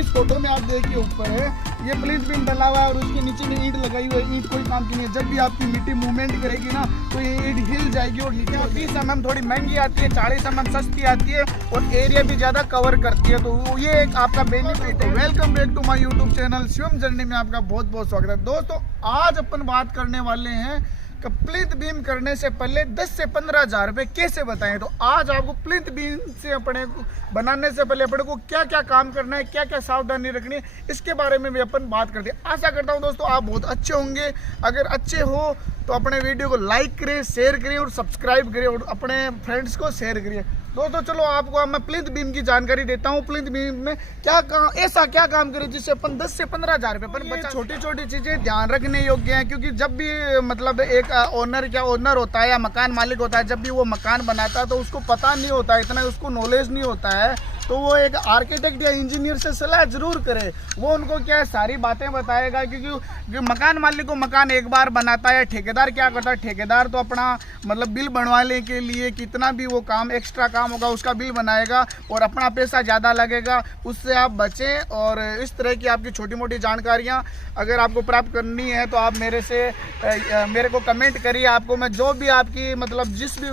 इस फोटो में आप देखिए ऊपर है ये प्लिंथ बीम डला हुआ है और उसके नीचे में ईंट लगाई हुई है। ईंट कोई काम की नहीं है। जब भी आपकी मिट्टी मूवमेंट करेगी ना तो ये ईंट हिल जाएगी और नीचे 20 mm थोड़ी महंगी आती है, 40 mm सस्ती आती है और एरिया भी ज़्यादा कवर करती है। तो ये एक आपका बेनिफिट है। Welcome back to my YouTube channel Shivam journey में आपका बहुत बहुत स्वागत है। दोस्तों आज अपन बात करने वाले हैं कि प्लिंथ बीम करने से पहले 10 से 15 हज़ार रुपये कैसे बताएं। तो आज आपको प्लिंथ बीम से अपने बनाने से पहले अपने को क्या क्या काम करना है, क्या क्या सावधानी रखनी है, इसके बारे में भी अपन बात करते हैं। आशा करता हूं दोस्तों आप बहुत अच्छे होंगे। अगर अच्छे हो तो अपने वीडियो को लाइक करें, शेयर करें और सब्सक्राइब करें और अपने फ्रेंड्स को शेयर करिए। दोस्तों चलो आपको मैं प्लिंथ बीम की जानकारी देता हूँ। प्लिंथ बीम में क्या काम, ऐसा क्या काम करें जिससे अपन 10 से 15 हज़ार रुपये पर बचा। छोटी छोटी चीज़ें ध्यान रखने योग्य हैं, क्योंकि जब भी मतलब एक ओनर होता है या मकान मालिक होता है, जब भी वो मकान बनाता है तो उसको पता नहीं होता है, इतना उसको नॉलेज नहीं होता है, तो वो एक आर्किटेक्ट या इंजीनियर से सलाह जरूर करे। वो उनको क्या है सारी बातें बताएगा, क्योंकि मकान मालिक को मकान एक बार बनाता है। ठेकेदार क्या करता है, ठेकेदार तो अपना मतलब बिल बनवाने के लिए कितना भी वो काम एक्स्ट्रा काम होगा उसका बिल बनाएगा और अपना पैसा ज़्यादा लगेगा। उससे आप बचें। और इस तरह की आपकी छोटी मोटी जानकारियाँ अगर आपको प्राप्त करनी है तो आप मेरे को कमेंट करिए। आपको मैं जो भी आपकी मतलब जिस भी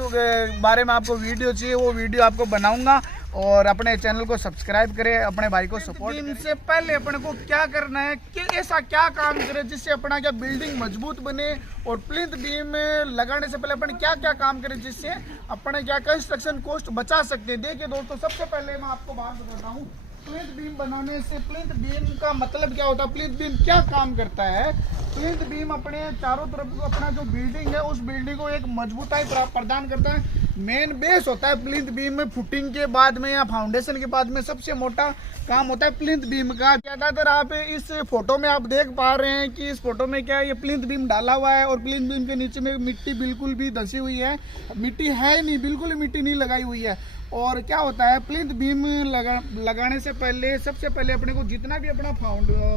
बारे में आपको वीडियो चाहिए वो वीडियो आपको बनाऊँगा। और अपने चैनल को सब्सक्राइब करें, अपने भाई को सपोर्ट करें। इनसे पहले अपने को क्या करना है कि ऐसा क्या काम करें जिससे अपना क्या बिल्डिंग मजबूत बने। और प्लिंथ बीम लगाने से पहले अपन क्या क्या काम करें जिससे अपने क्या कंस्ट्रक्शन कॉस्ट बचा सकते हैं। देखिए दोस्तों सबसे पहले मैं आपको बात बताता हूँ प्लिंथ बीम बनाने से। प्लिंथ बीम का मतलब क्या होता है, प्लिंथ बीम क्या काम करता है। प्लिंथ बीम अपने चारों तरफ अपना जो बिल्डिंग है उस बिल्डिंग को एक मजबूताई प्रदान करता है। मेन बेस होता है प्लिंथ बीम में। फुटिंग के बाद में या फाउंडेशन के बाद में सबसे मोटा काम होता है प्लिंथ बीम का। ज्यादातर आप इस फोटो में आप देख पा रहे हैं कि इस फोटो में क्या है, ये प्लिंथ बीम डाला हुआ है और प्लिंथ बीम के नीचे में मिट्टी बिल्कुल भी धसी हुई है। मिट्टी है नहीं, बिल्कुल मिट्टी नहीं लगाई हुई है। और क्या होता है प्लिंथ बीम लगाने से पहले सबसे पहले अपने को जितना भी अपना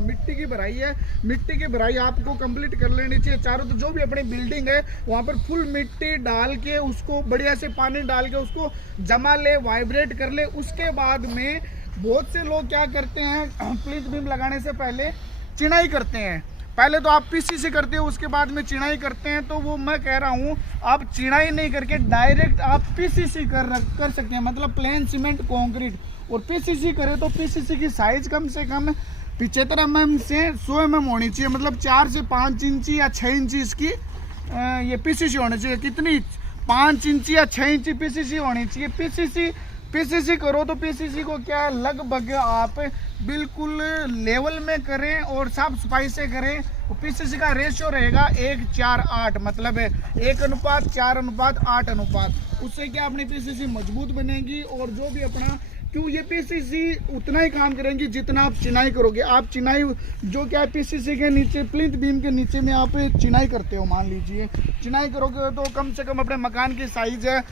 मिट्टी की भराई है, मिट्टी की भराई आपको कंप्लीट कर लेनी चाहिए। चारों तो जो भी अपनी बिल्डिंग है वहाँ पर फुल मिट्टी डाल के उसको बढ़िया से पानी डाल के उसको जमा ले, वाइब्रेट कर ले। उसके बाद में बहुत से लोग क्या करते हैं प्लिंथ बीम लगाने से पहले चिनाई करते हैं। पहले तो आप पीसीसी करते हो, उसके बाद में चिनाई करते हैं। तो वो मैं कह रहा हूँ आप चिनाई नहीं करके डायरेक्ट आप पीसीसी कर सकते हैं, मतलब प्लेन सीमेंट कंक्रीट। और पीसीसी करें तो पीसीसी की साइज कम से कम 75 mm से 100 mm होनी चाहिए, मतलब 4 से 5 इंची या 6 इंची इसकी ये पीसीसी होनी चाहिए। कितनी 5 इंची या 6 इंची पीसीसी होनी चाहिए। पीसीसी करो तो पीसीसी को क्या लगभग आप बिल्कुल लेवल में करें और साफ सफाई से करें। पीसीसी का रेशियो रहेगा 1:4:8, मतलब 1:4:8। उससे क्या अपनी पीसीसी मजबूत बनेगी। और जो भी अपना क्यों ये पीसीसी उतना ही काम करेंगी जितना आप चिनाई करोगे। आप चिनाई जो क्या है पीसीसी के नीचे प्लिंथ बीम के नीचे में आप चिनाई करते हो, मान लीजिए चिनाई करोगे तो कम से कम अपने मकान की साइज है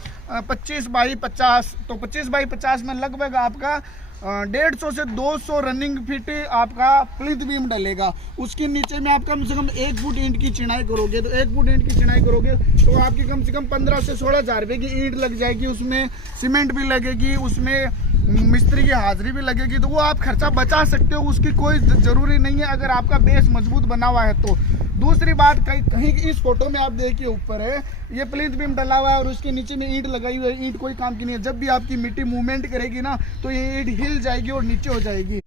25x50। तो 25x50 में लगभग आपका 150 से 200 रनिंग फिट आपका प्लिंथ बीम डलेगा। उसके नीचे में आप कम से कम 1 फुट ईंट की चिनाई करोगे। तो 1 फुट ईंट की चिनाई करोगे तो आपकी कम से कम 15 से 16 हज़ार रुपये की ईंट लग जाएगी। उसमें सीमेंट भी लगेगी, उसमें मिस्त्री की हाजिरी भी लगेगी। तो वो आप खर्चा बचा सकते हो, उसकी कोई ज़रूरी नहीं है अगर आपका बेस मजबूत बना हुआ है तो। दूसरी बात कहीं इस फोटो में आप देखिए ऊपर है ये प्लिंथ बीम डला हुआ है और उसके नीचे में ईंट लगाई हुई है। ईंट कोई काम की नहीं है। जब भी आपकी मिट्टी मूवमेंट करेगी ना तो ये ईंट हिल जाएगी और नीचे हो जाएगी।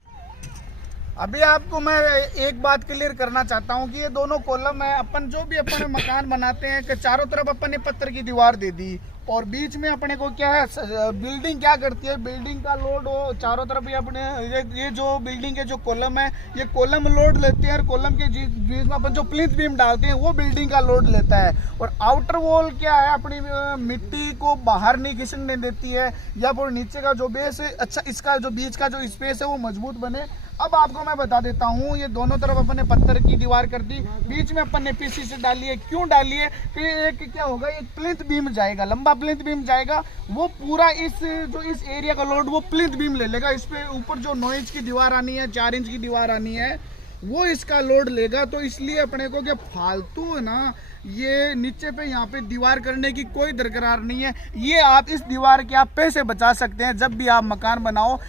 अभी आपको मैं एक बात क्लियर करना चाहता हूँ कि ये दोनों कॉलम है। अपन जो भी अपने मकान बनाते हैं कि चारों तरफ अपन ने पत्थर की दीवार दे दी और बीच में अपने को क्या है बिल्डिंग क्या करती है, बिल्डिंग का लोड हो चारों तरफ ये अपने ये जो बिल्डिंग के जो कॉलम है ये कॉलम लोड लेते हैं। और कॉलम के बीच में अपन जो प्लिंथ बीम डालते हैं वो बिल्डिंग का लोड लेता है। और आउटर वॉल क्या है अपनी मिट्टी को बाहर नहीं खिसकने देती है, या फिर नीचे का जो बेस है अच्छा इसका जो बीच का जो स्पेस है वो मजबूत बने। अब आपको मैं बता देता हूँ ये दोनों तरफ अपन ने पत्थर की दीवार कर दी, बीच में अपन ने पीसीसी डाली है। क्यों डाली है कि एक क्या होगा, एक प्लिंथ बीम जाएगा, लंबा प्लिंथ बीम जाएगा, वो पूरा इस एरिया का लोड वो प्लिंथ बीम ले लेगा। इस पे ऊपर जो 9 इंच की दीवार आनी है, 4 इंच की दीवार आनी है, वो इसका लोड लेगा। तो इसलिए अपने को क्या फालतू है ना ये नीचे पे यहाँ पे दीवार करने की कोई दरकार नहीं है। ये आप इस दीवार के आप पैसे बचा सकते हैं जब भी आप मकान बनाओ।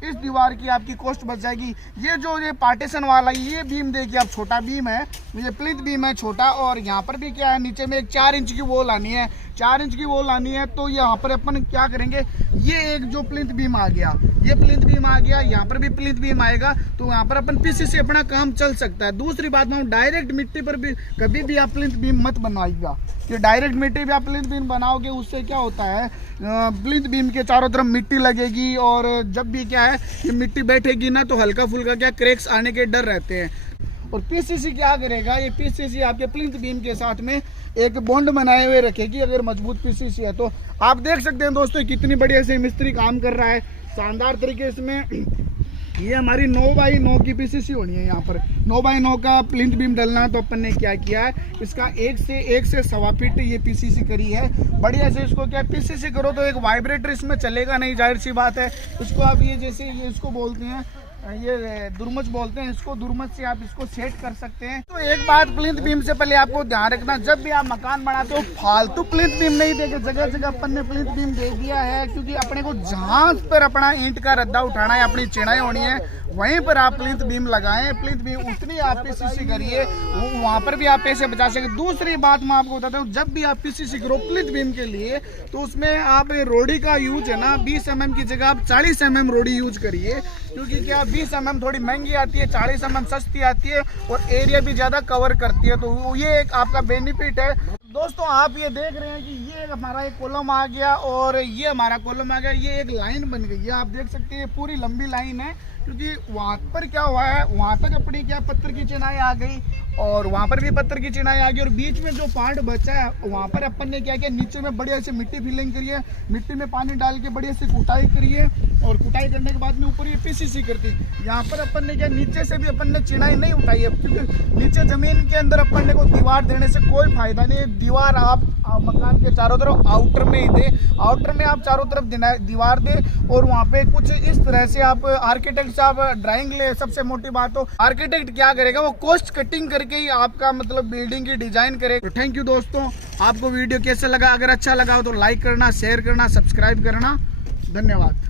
इस दीवार की आपकी कॉस्ट बच जाएगी। ये पार्टीशन वाला ये बीम देखिए आप, छोटा बीम है, ये प्लिंथ बीम है छोटा, और यहाँ पर भी क्या है, नीचे में एक 4 इंच की वॉल आनी है, 4 इंच की वॉल आनी है। तो यहाँ पर अपन क्या करेंगे, ये एक जो प्लिंथ बीम आ गया, ये प्लिंथ बीम आ गया, यहाँ पर भी प्लिंथ बीम आएगा, तो यहाँ पर अपन पीसीसी अपना काम चल सकता है। दूसरी बात में डायरेक्ट मिट्टी पर भी कभी भी आप प्लिंथ बीम मत बनवाइएगा, कि डायरेक्ट मिट्टी पे आप प्लिंथ बीम बनाओगे, उससे क्या होता है, प्लिंथ बीम के चारों तरफ मिट्टी लगेगी, और जब भी क्या है कि मिट्टी बैठेगी ना, तो हल्का फुल्का क्या क्रैक्स आने के डर रहते हैं। और पीसीसी क्या करेगा, ये पीसीसी आपके प्लिंथ बीम के साथ में एक बॉन्ड बनाए हुए रखेगी, अगर मजबूत पीसीसी है तो। आप देख सकते हैं दोस्तों कितनी बढ़िया से मिस्त्री काम कर रहा है, शानदार तरीके इसमें। ये हमारी 9x9 की पीसीसी होनी है। यहाँ पर 9x9 का प्लिंथ बीम डलना, तो अपन ने क्या किया है, इसका 1 से 1.25 फीट ये पीसीसी करी है। बढ़िया से इसको क्या पीसीसी करो तो एक वाइब्रेटर इसमें चलेगा नहीं, जाहिर सी बात है। इसको आप ये जैसे ये इसको बोलते हैं, ये दुर्मच बोलते हैं इसको, दुर्मच से आप इसको सेट कर सकते हैं। तो एक बात प्लिंथ बीम से पहले आपको ध्यान रखना, जब भी आप मकान बनाते हो फालतू प्लिंथ बीम नहीं देके, जगह जगह अपन ने प्लिंथ बीम दे दिया है, क्योंकि अपने को जहां पर अपना ईंट का रद्दा उठाना है, अपनी चिनाई होनी है, वहीं पर आप प्लिंथ बीम लगाएं। प्लिंथ बीम उतनी आप पीसीसी करिए, वहां पर भी आप पैसे बचा सके। दूसरी बात मैं आपको बताता हूँ, जब भी आप पीसीसी करो प्लिंथ बीम के लिए, तो उसमें आप रोडी का यूज है ना, 20 mm की जगह आप 40 mm रोडी यूज करिए, क्योंकि क्या 20 mm थोड़ी महंगी आती है, 40 mm सस्ती आती है, और एरिया भी ज्यादा कवर करती है। तो ये एक आपका बेनिफिट है। दोस्तों आप ये देख रहे हैं कि ये हमारा एक कॉलम आ गया, और ये हमारा कॉलम आ गया, ये एक लाइन बन गई है। आप देख सकते हैं पूरी लंबी लाइन है, क्योंकि वहाँ पर क्या हुआ है, वहाँ तक अपनी क्या पत्थर की चिनाई आ गई, और वहाँ पर भी पत्थर की चिनाई आ गई, और बीच में जो पार्ट बचा है वहाँ पर अपन ने क्या किया, नीचे में बढ़िया से मिट्टी फिलिंग करिए, मिट्टी में पानी डाल के बढ़िया से कुटाई करिए, और कुटाई करने के बाद में ऊपर ये पीसीसी करती। यहाँ पर अपन ने क्या, नीचे से भी अपन ने चिनाई नहीं उठाई है, क्योंकि नीचे जमीन के अंदर अपन ने को दीवार देने से कोई फायदा नहीं है। दीवार आप मकान के चारों तरफ आउटर में ही दे, आउटर में आप चारों तरफ दीवार दे, और वहाँ पे कुछ इस तरह से आप आर्किटेक्ट से आप ड्राइंग ले। सबसे मोटी बात हो, आर्किटेक्ट क्या करेगा, वो कॉस्ट कटिंग करके ही आपका मतलब बिल्डिंग की डिजाइन करेगा। तो थैंक यू दोस्तों, आपको वीडियो कैसा लगा, अगर अच्छा लगा हो तो लाइक करना, शेयर करना, सब्सक्राइब करना। धन्यवाद।